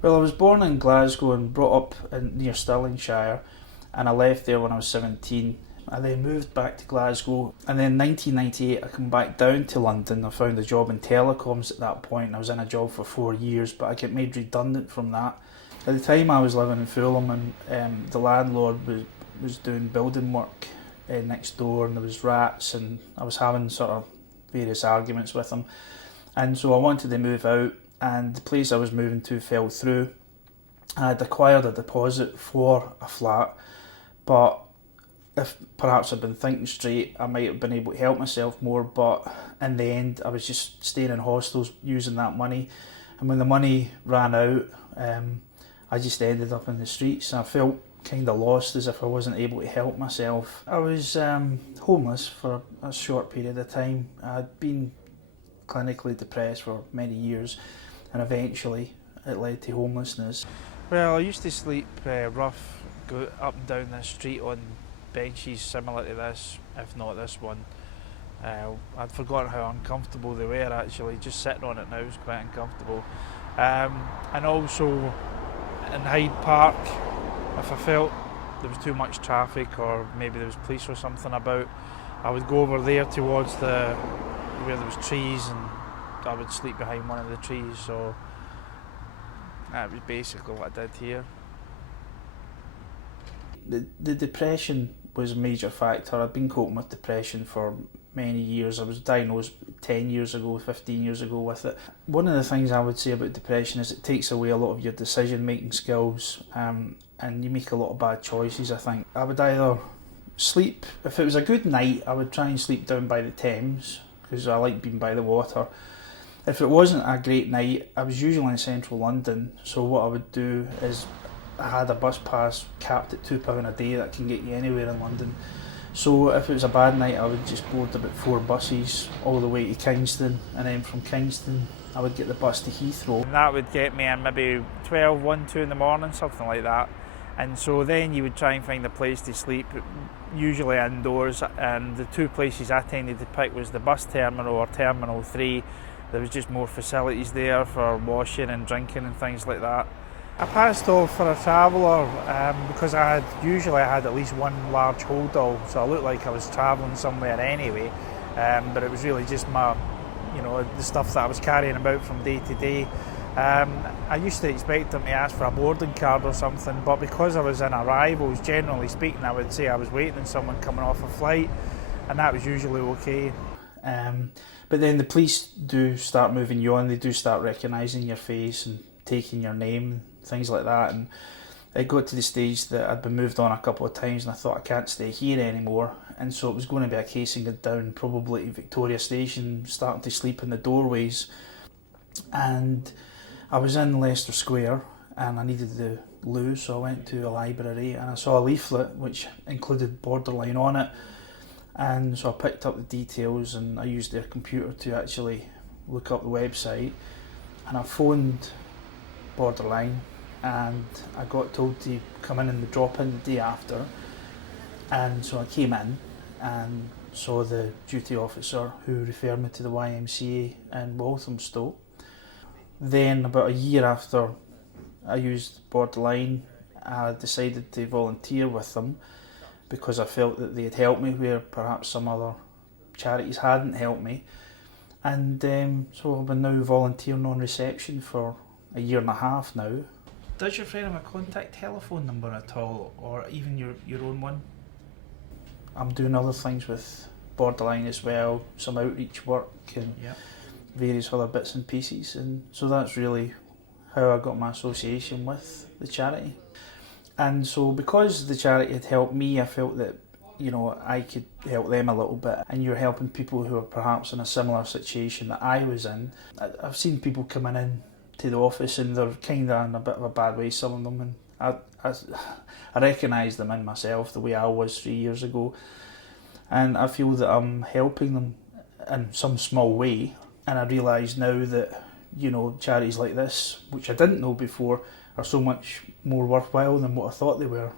Well, I was born in Glasgow and brought up near Stirlingshire, and I left there when I was 17. I then moved back to Glasgow, and then in 1998 I came back down to London. I found a job in telecoms at that point, and I was in a job for 4 years, but I got made redundant from that. At the time I was living in Fulham, and the landlord was doing building work next door, and there was rats, and I was having sort of various arguments with him, and so I wanted to move out, and the place I was moving to fell through. I had acquired a deposit for a flat, but if perhaps I'd been thinking straight, I might have been able to help myself more, but in the end I was just staying in hostels using that money, and when the money ran out, I just ended up in the streets. I felt kind of lost, as if I wasn't able to help myself. I was homeless for a short period of time. I'd been clinically depressed for many years, and eventually it led to homelessness. Well, I used to sleep rough, go up and down this street on benches similar to this, if not this one. I'd forgotten how uncomfortable they were actually. Just sitting on it now is quite uncomfortable. And also in Hyde Park, if I felt there was too much traffic or maybe there was police or something about, I would go over there towards where there was trees, and I would sleep behind one of the trees. So that was basically what I did here. The depression was a major factor. I've been coping with depression for many years. I was diagnosed 10 years ago, 15 years ago with it. One of the things I would say about depression is it takes away a lot of your decision making skills, and you make a lot of bad choices, I think. I would either sleep, if it was a good night, I would try and sleep down by the Thames, because I like being by the water. If it wasn't a great night, I was usually in central London, so what I would do is I had a bus pass capped at £2 a day that can get you anywhere in London. So if it was a bad night, I would just board about 4 buses all the way to Kingston, and then from Kingston I would get the bus to Heathrow. And that would get me in maybe 12, 1, 2 in the morning, something like that. And so then you would try and find a place to sleep, usually indoors, and the two places I tended to pick was the bus terminal or Terminal 3. There was just more facilities there for washing and drinking and things like that. I passed off for a traveller because I had at least one large hold all, so I looked like I was travelling somewhere anyway, but it was really just the stuff that I was carrying about from day to day. I used to expect them to ask for a boarding card or something, but because I was in arrivals, generally speaking, I would say I was waiting on someone coming off a flight, and that was usually okay. But then the police do start moving you on. They do start recognising your face and taking your name, things like that, and it got to the stage that I'd been moved on a couple of times, and I thought I can't stay here anymore, and so it was going to be a case of going down probably to Victoria Station, starting to sleep in the doorways. And I was in Leicester Square and I needed the loo, so I went to a library and I saw a leaflet which included Borderline on it, and so I picked up the details and I used their computer to actually look up the website, and I phoned Borderline and I got told to come in and drop in the day after, and so I came in and saw the duty officer who referred me to the YMCA in Walthamstow. Then about a year after I used Borderline, I decided to volunteer with them because I felt that they had helped me where perhaps some other charities hadn't helped me, and so I've been now volunteering on reception for a year and a half now. Does your friend have a contact telephone number at all, or even your own one? I'm doing other things with Borderline as well, some outreach work and various other bits and pieces, and so that's really how I got my association with the charity. And so because the charity had helped me, I felt that I could help them a little bit, and you're helping people who are perhaps in a similar situation that I was in. I've seen people coming in to the office and they're kind of in a bit of a bad way, some of them, and I recognise them in myself the way I was 3 years ago, and I feel that I'm helping them in some small way, and I realise now that charities like this, which I didn't know before, are so much more worthwhile than what I thought they were.